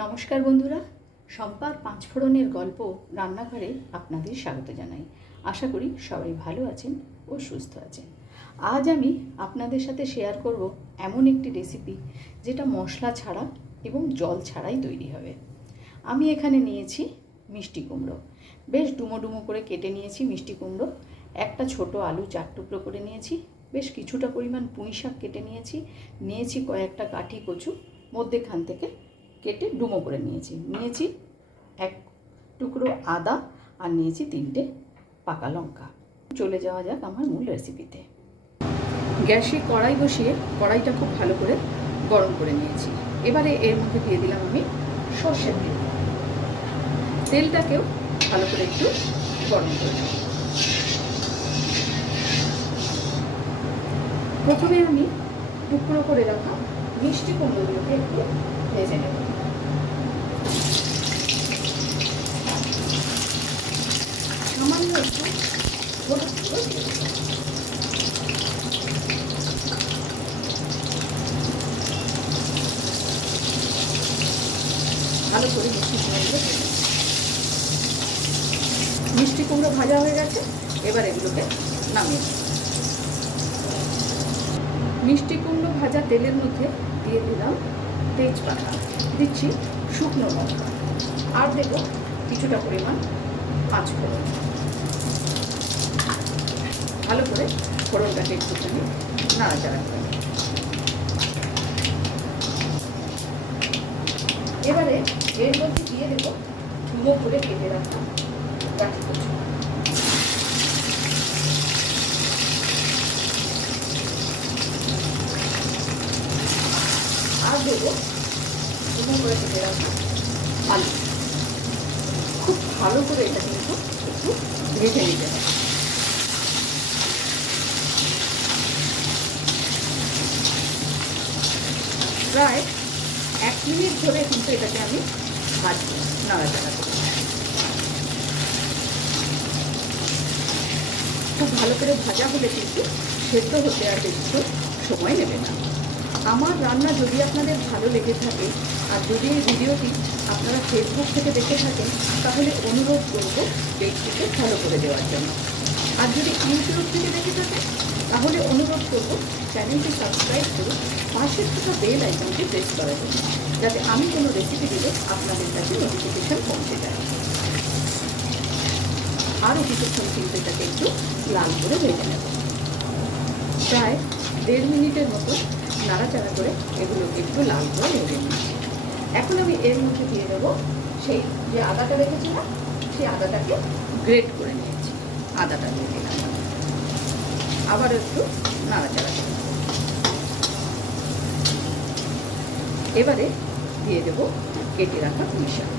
নমস্কার বন্ধুরা, সম্পার পাঁচফোড়নের গল্প রান্নাঘরে আপনাদের স্বাগত জানাই। আশা করি সবাই ভালো আছেন ও সুস্থ আছেন। আজ আমি আপনাদের সাথে শেয়ার করব এমন একটি রেসিপি যেটা মশলা ছাড়া এবং জল ছাড়াই তৈরি হবে। আমি এখানে নিয়েছি মিষ্টি কুমড়ো, বেশ ডুমো ডুমো করে কেটে নিয়েছি মিষ্টি কুমড়ো। একটা ছোট আলু 4 টুকরো করে নিয়েছি, বেশ কিছুটা পরিমাণ পুঁই শাক কেটে নিয়েছি কয়েকটা কাঠি কচু মধ্যেখান থেকে কেটে ডুমো করে নিয়েছি এক টুকরো আদা আর নিয়েছি 3টে পাকা লঙ্কা। চলে যাওয়া যাক আমার মূল রেসিপিতে। গ্যাসে কড়াই বসিয়ে কড়াইটা খুব ভালো করে গরম করে নিয়েছি। এবারে এর মধ্যে দিয়ে দিলাম আমি সর্ষের তেল। তেলটাকেও ভালো করে একটু গরম করে নেব। প্রথমে আমি টুকরো করে রাখা মিষ্টি কুমড়োগুলোকে একটু ভেজে নেব। সামান্য একটু হলুদ গুঁড়ো দিয়ে দেব। ভালো করে মিষ্টি কুমড়ো ভাজা হয়ে গেছে। এবার এগুলোকে নামিয়ে নেব। মিষ্টি কুমড়ো ভাজা তেলের মধ্যে দিয়ে দিলাম তেজপাতা, দিচ্ছি শুকনো লঙ্কা, আর দেবো কিছুটা পরিমাণ পাঁচফোড়ন। ভালো করে ফোড়নটাকে একটুখানি নাড়াচাড়া করে নেব। এবারে এর মধ্যে দিয়ে দেবো ডুমো করে কেটে রাখা কাঠি কচু। আর দেবো ডুমো করে কেটে রাখা আলু। খুব ভালো করে এটা কিন্তু একটু ভেজে নিতে হবে। প্রায় 1 মিনিট ধরে কিন্তু এটাকে আমি ভাজবো, নাড়াচাড়া করবো। খুব ভালো করে ভাজা হলে কিন্তু সেদ্ধ হতে আর বেশি সময় নেবে না। আমার রান্না যদি আপনাদের ভালো লেগে থাকে আর যদি এই ভিডিওটি আপনারা ফেসবুক থেকে দেখে থাকেন, তাহলে অনুরোধ করব পেজটিকে ফলো করে দেওয়ার জন্য। আর যদি ইউটিউব থেকে দেখে থাকেন, তাহলে অনুরোধ করব চ্যানেলটি সাবস্ক্রাইব করুন, পাশে থাকা বেল আইকনটি প্রেস করার জন্য, যাতে আমি কোনো রেসিপি দিলে আপনাদের কাছে নোটিফিকেশান পৌঁছে যায়। আরও কিছুক্ষণ কিন্তু এটাকে একটু লাল করে ভেজে নেব। প্রায় 1.5 মিনিটের মতো নাড়াচাড়া করে এগুলোকে একটু লাল করে ভেজে নিচ্ছি। এখন আমি এর মধ্যে দিয়ে দেবো সেই যে আদাটা রেখেছিলাম, সেই আদাটাকে গ্রেট করে নিয়েছি। আদাটা দিয়ে দিলাম, আবার একটু নাড়াচাড়া করে নেব। এবারে দিয়ে দেবো কেটে রাখা পুঁই শাক।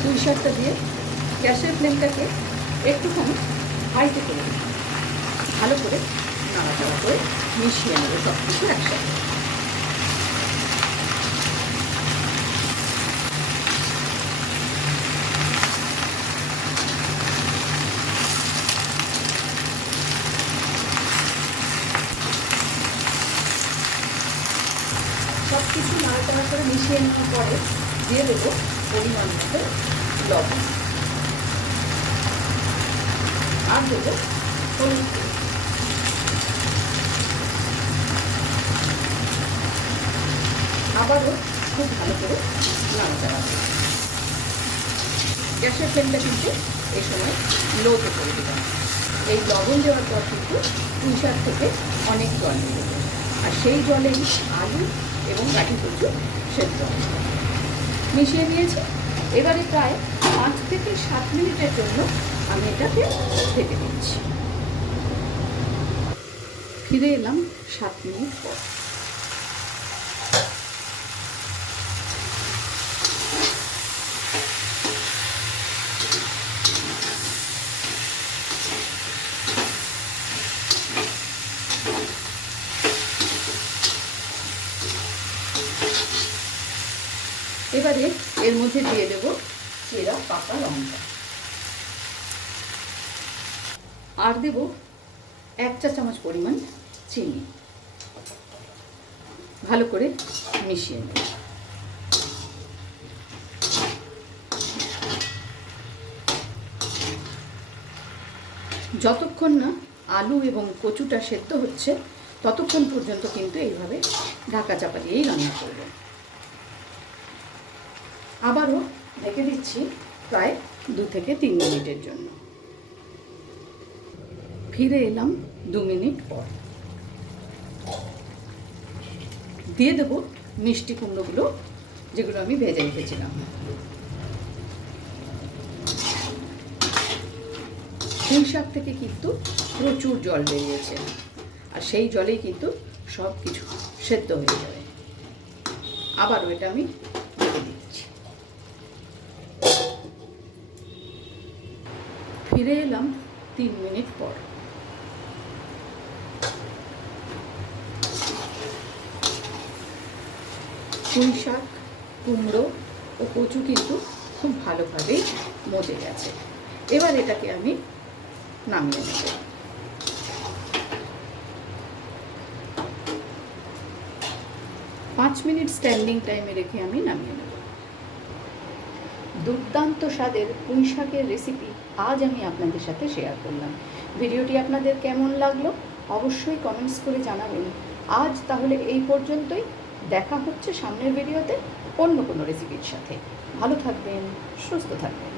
পুঁই শাকটা দিয়ে গ্যাসের ফ্লেমটাকে একটুখানি হাইতে করে দিই। ভালো করে নাড়াচাড়া করে মিশিয়ে নেব সব কিছু একসাথে। সব কিছু নাড়াচাড়া করে মিশিয়ে নেওয়ার পরে দিয়ে দেবো পরিমাণ মতো লবণ, আর দেবো হলুদ। আবারও খুব ভালো করে নাড়াচাড়া করব। গ্যাসের ফ্লেমটা কিন্তু এই সময় লোতে করে দিলাম। এই লবণ দেওয়ার পর কিন্তু পুঁই শাক থেকে অনেক জল বেরোবে, আর সেই জলেই আলু এবং কাঠি কচু সেদ্ধ হবে। মিশিয়ে নিয়েছি। এবারে প্রায় 5 থেকে 7 মিনিটের জন্য আমি এটাকে ঢেকে দিচ্ছি। ফিরে এলাম 7 মিনিট পর। এবারে এর মধ্যে দিয়ে দেব চেরা পাকা লঙ্কা, আর দেব 1 চা চামচ পরিমাণ চিনি। ভালো করে মিশিয়ে নেব। যতক্ষণ না আলু এবং কচুটা সেদ্ধ হচ্ছে ততক্ষণ পর্যন্ত কিন্তু এইভাবে ঢাকা চাপা দিয়েই রান্না করব। আবারও ঢেকে দিচ্ছি প্রায় 2 থেকে 3 মিনিটের জন্য। ফিরে এলাম 2 মিনিট পর। দিয়ে দেবো মিষ্টি কুমড়োগুলো, যেগুলো আমি ভেজে রেখেছিলাম। পুঁই শাক থেকে কিন্তু প্রচুর জল বেরিয়েছে, আর সেই জলেই কিন্তু সব কিছু সেদ্ধ হয়ে যাবে। আবারও এটা আমি ঢেকে দিচ্ছি। ফিরে এলাম 3 মিনিট পর। পুঁই শাক, কুমড়ো ও কচু কিন্তু খুব ভালোভাবেই মজে গেছে। এবার এটাকে আমি নামিয়ে নেব। 5 মিনিট স্ট্যান্ডিং টাইমে রেখে আমি নামিয়ে নেব। দুর্দান্ত স্বাদের পুঁই শাকের রেসিপি আজ আমি আপনাদের সাথে শেয়ার করলাম। ভিডিওটি আপনাদের কেমন লাগলো অবশ্যই কমেন্টস করে জানাবেন। আজ তাহলে এই পর্যন্তই। দেখা হচ্ছে সামনের ভিডিওতে অন্য কোনো রেসিপির সাথে। ভালো থাকবেন, সুস্থ থাকবেন।